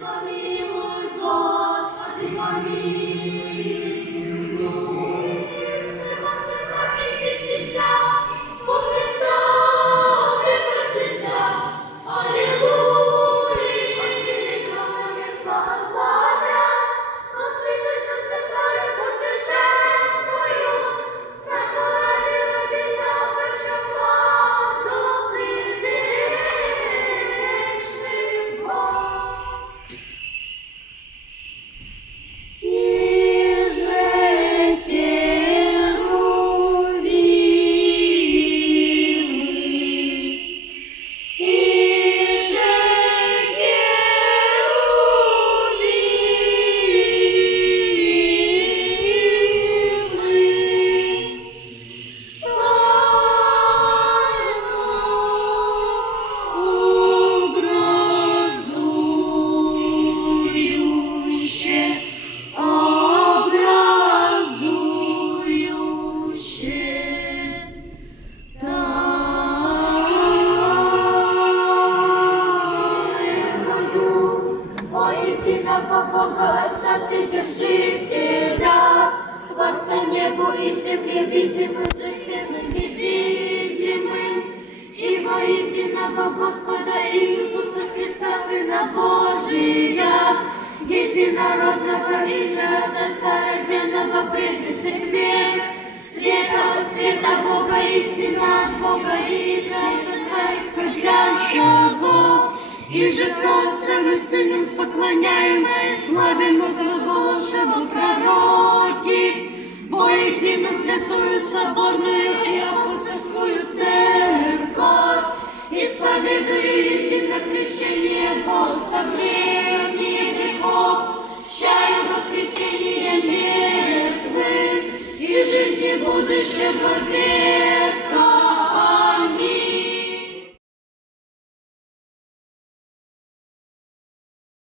Помилуй, Господи, помилуй. Бога Отца Вседержителя, Творца небу и земли, видимым же всем невидимым, и воединого Господа Иисуса Христа, Сына Божия, единородного и же от Отца, рожденного прежде всех век, света от света Бога, истина от Бога, и же от Отца исходящего, и же Солнцем и Сыном поклоняемое, славим глаголошего пророки, воедино святую соборную и апостольскую церковь, исповедуя едино крещение во оставление грехов, чаю воскресения мертвых и жизни будущего века.